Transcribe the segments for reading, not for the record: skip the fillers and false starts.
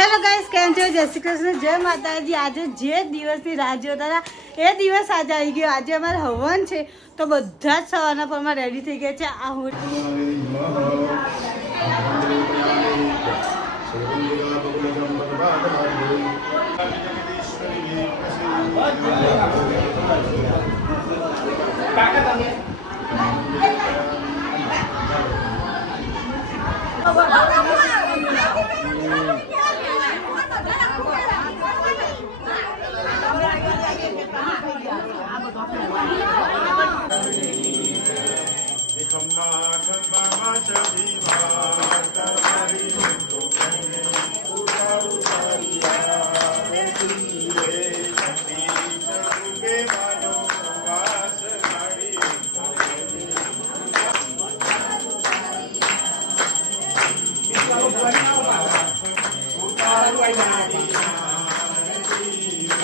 Hello guys, કેમ છો? જય શ્રી કૃષ્ણ, જય માતાજી। આજે જે દિવસની રાહ જોતા હતા એ દિવસ આજે આવી ગયો। આજે અમારે હવન છે તો બધા જ સવારના પરમાં રેડી થઈ ગયા છે। આ હું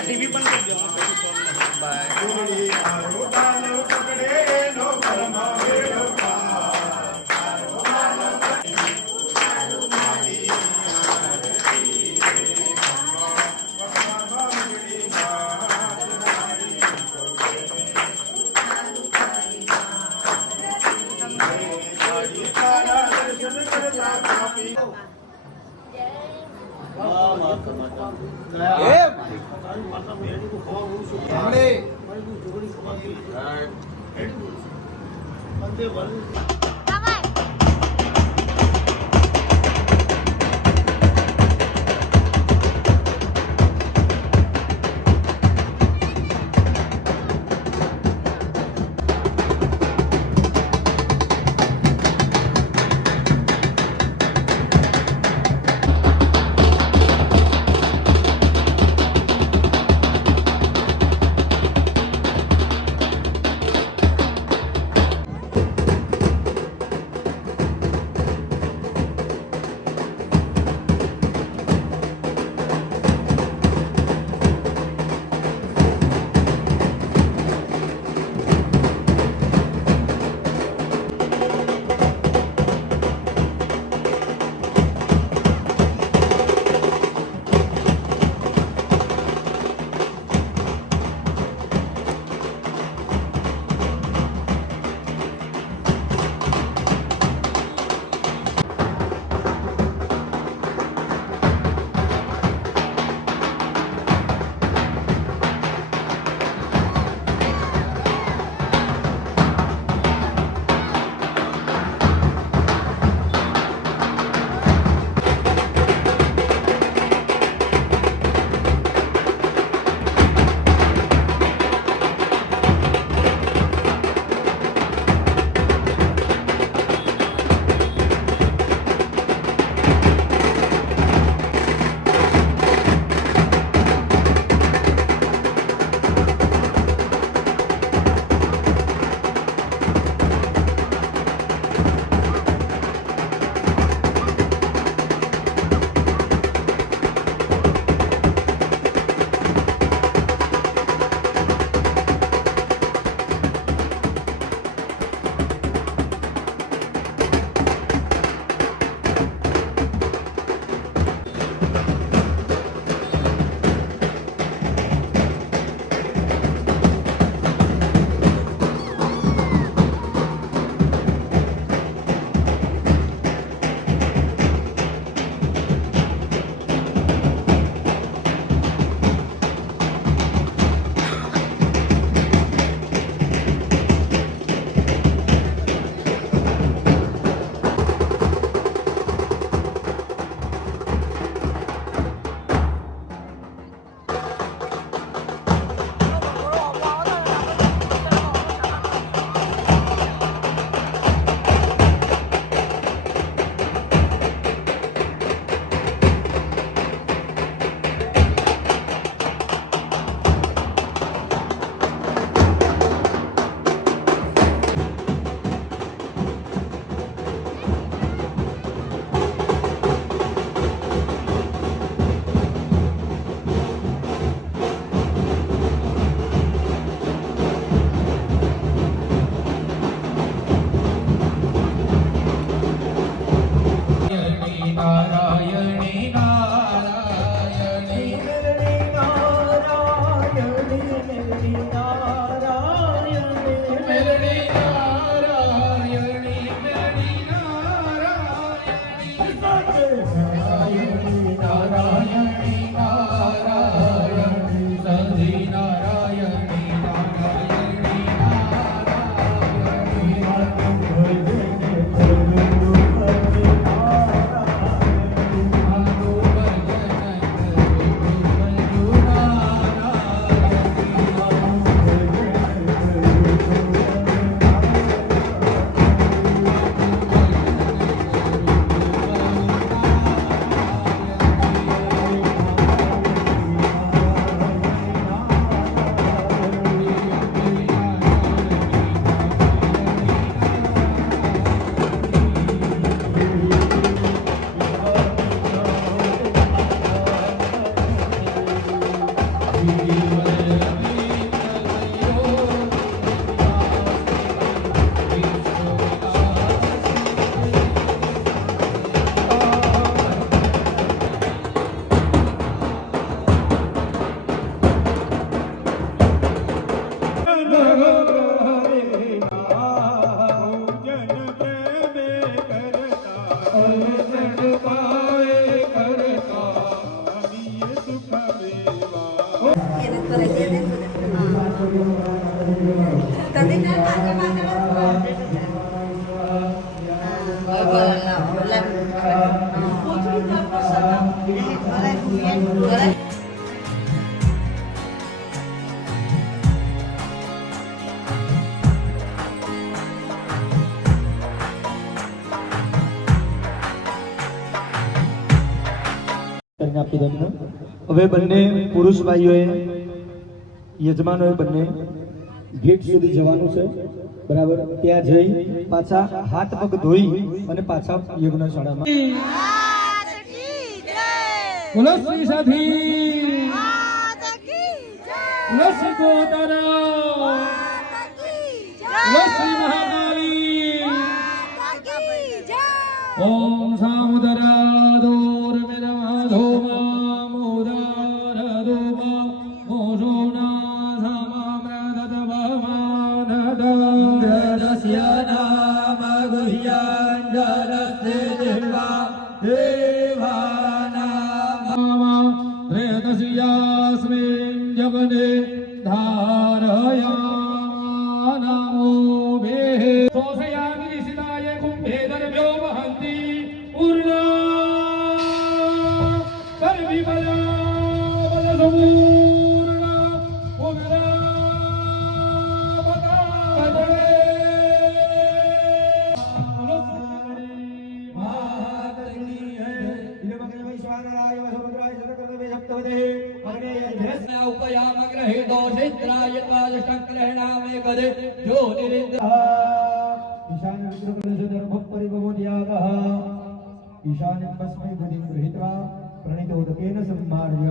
ટીવી પણ કરી દો કરીને આપી દઉં. હવે બંને પુરુષ ભાઈઓએ યજમાનોએ બંને ગેટ સુધી જવાનું છે, બરાબર. ત્યાં જઈ પાછા હાથ પગ ધોઈ અને પાછા યજ્ઞશાળામાં બોલો શ્રી સાથી બોલો શ્રી ગોતારા બોલો શ્રી મહાકાળી ઓમ સામુદરા દોર મેરા ધોમા મોદાર ધોમા મોજોના સામામ્રદત ભવાનદ દસ્યના મગુહ્યાન જરસ્તે દેવા દેવાના રેતસ્યાસ્મિન જગને ધારયા નમો બે સોસયામિ નિશિતાય કુંભે દર્ભ્યો વહંતિ ઉર્ના પરવિબલા બલસમૂર્ણા ઉગ્રા પદાવદે उपयामग्रहे दोषित्राय त्वादष्टग्रहणामे कदे जो निरिन्द्र ईशान विग्रहप्रदर्शनर्भ परिभवोद्यागः ईशान्यं तस्मै गुदिं गृहीत्वा प्रणितोदकेन सम्मार्य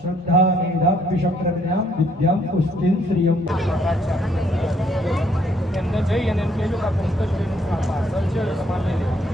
श्रद्धा मेधाभ्यशक्रम्यां विद्यां पुष्टिं श्रियं એમને જઈ અને એમ કહેજો કે આ પંકજભાઈનું પાર્સલ છે તમારે લઈ લેવું.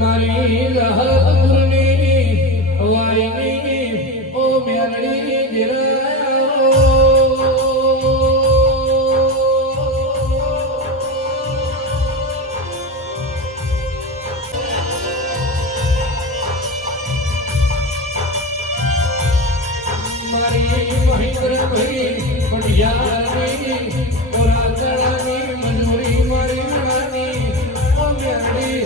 મારી લહરની વાયની ઓ મેરડી ગિરાયો મારી મહેન્દ્રભાઈ પઢિયારની કોરાચરાની મજૂરી મારી રાની ઓ મેરડી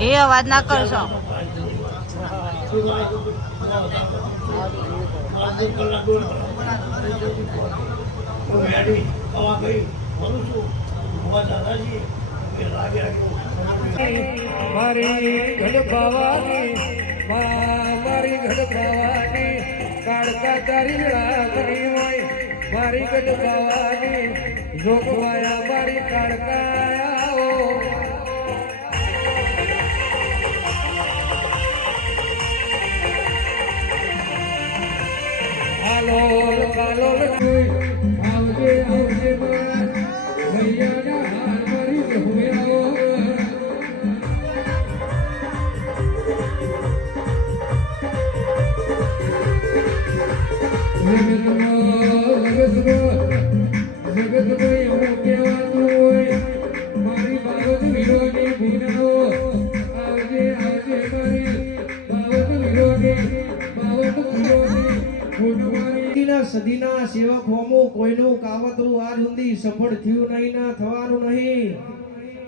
એ અવાજ ના કરશો. મારી ગઢ ભવાની કાળકા તારી રામની હોય મારી ગઢ ભવાની જોગવાયા મારી કાળકાયા કાલોલ કાલોલ આવજે આવજે ભૈયાના હાર મારી હોયા જગતભાઈ હું કહેવાનું હોય મારી બાબત વિરોધી ભૂનાઓ આવજે આવજે મારી બાબત વિરોધી સદીના સેવક હોમો કોઈનું કાવતરું આજ સુધી સફળ થયું નહીં ના થવાનું નહીં.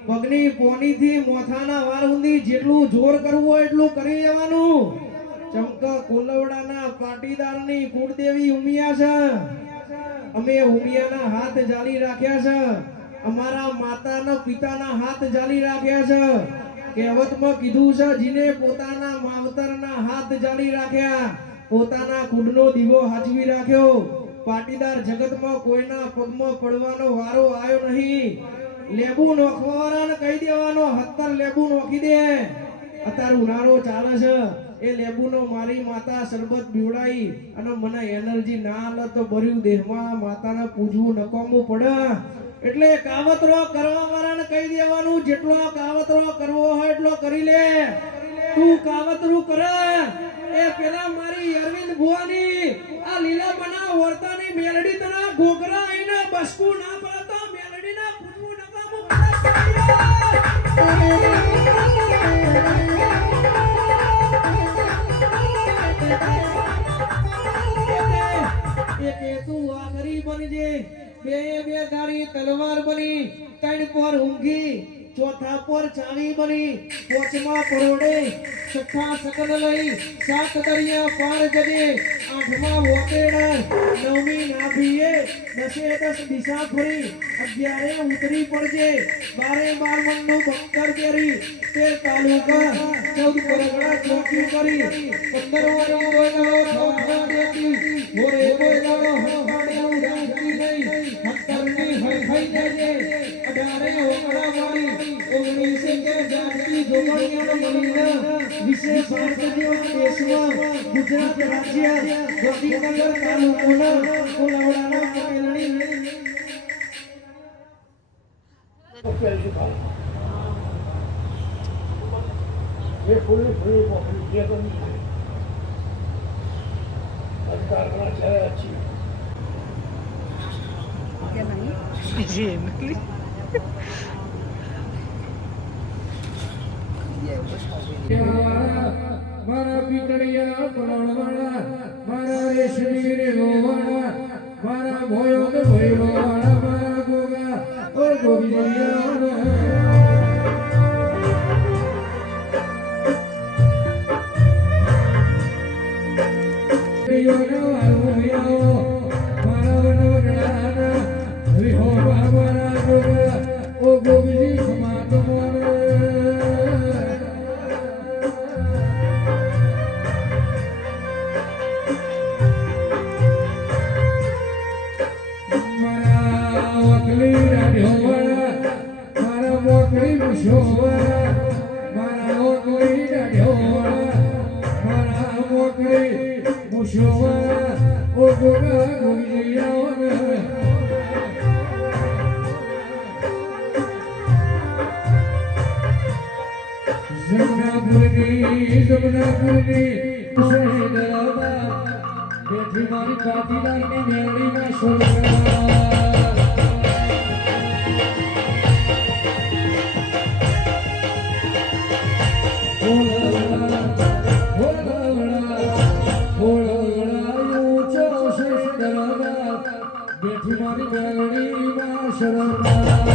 પગની પોનીથી મોથાના વાળ સુધી જેટલું જોર કરવું હોય એટલું કરી લેવાનું. ચમક કોલવડાના પાટીદારની કુળદેવી ઉમિયા છે. અમે ઉમિયાના હાથ જાલી રાખ્યા છે. અમારા માતાના પિતાના હાથ જાલી રાખ્યા છે. કહેવતમાં કીધું છે જીને પોતાના માવતરના હાથ જાલી રાખ્યા પોતાના કુળનો દીવો હાચવી રાખ્યો. પાટીદાર જગતમાં કોઈના પગમાં પડવાનો વારો આવ્યો નહીં. લેબુ નોખવાવાળાને કહી દેવાનો 70 લેબુ નોખી દે. અત્યારે ઉનાળો ચાલે છે એ લેબુનો મારી માતા શરબત પીવડાવી અને મને એનર્જી ના આલે તો ભર્યું દેહમાં માતાને પૂજવું નકામું પડે. એટલે કાવતરો કરવા વાળાને કહી દેવાનું જેટલો કાવતરો કરવો હોય એટલો કરી લે. તું કાવતરું કરે એ પેલા મારી અરવિંદ ભુવાની આ લીલા બના વર્તાની મેલડી તના ઘોઘરા આઈને બસકું ના પડતો મેલડીના પૂજવું નકામું પડે. કે તું આખરી બનજે. બે ધારી તલવાર બની 3 પર ઊંઘી ચોથા પર ચાવી બની 5મા પરોડે 6થા સકન લઈ 7 દરિયા પાર જજે 8મા વોટેડા 9મી નાભીએ 10 દિશા ફરી 11 ઉતરી પડજે 12 મનનું બક્કર કેરી 13 તાલુકા 14 પરગડા ચોકી કરી 15 વાર દેતી મોરે બોલાવો હવાડેનું રાખી નહીં 17ની હઈ જજે 18 ઓકડા વાળી 19 કે જાતિ જોગણિયાનો મહિના વિશેષ ભારતીય દેશમાં ગુજરાત રાજ્ય ગાંધીનગર તાલુકાના કોલાવડાના પટેલની ये फुली पॉपुलर किया तो नहीं अधिकार करना चाहिए अच्छी મારા પીતળિયા પલણવાળા, મારા રેશમી રેવાળા, મારા ભોયો ને ભૈરવાળા, મારા ગોગા ઓ ગોવિંદિયા. મારા વનવગડાના વિહોબા મારા ગોગા ઓ ગોવિંદી સમાત મારી પાટીદારની મેળીમાં બેઠી મારી મેળીમાં શરણા.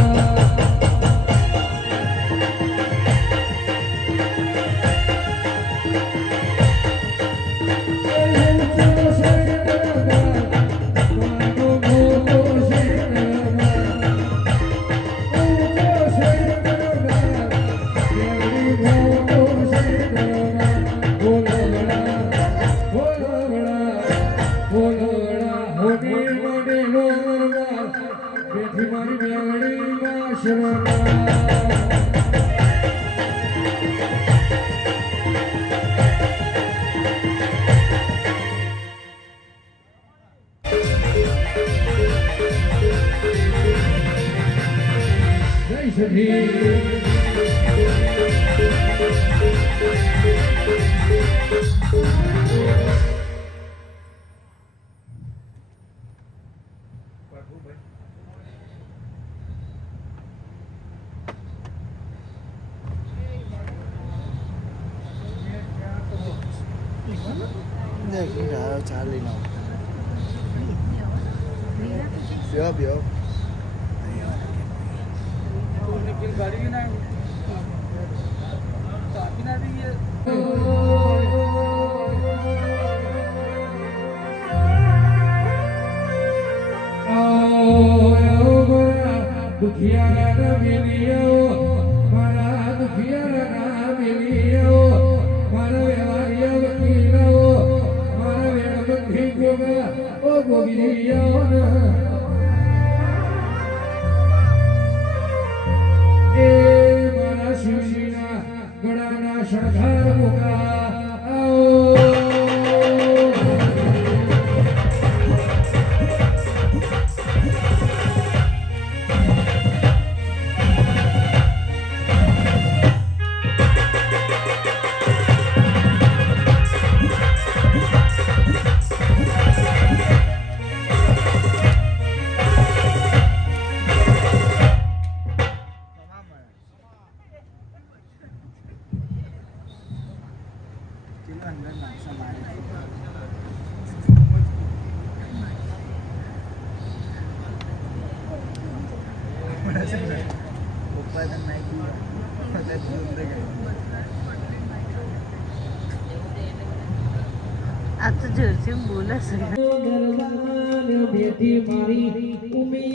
દુખિયાના મિલિયો મારા દુખિયાના મિલિયો મારા વ્યવહારિયા વકીલો મારા વેણબંધી ગોગા ઓ ગોગિરિયા એ મારા શિવજીના ગળાના શણગાર ગોગા આવો. આ તો જોરથી બોલે છે. બેટી મારી ઉમી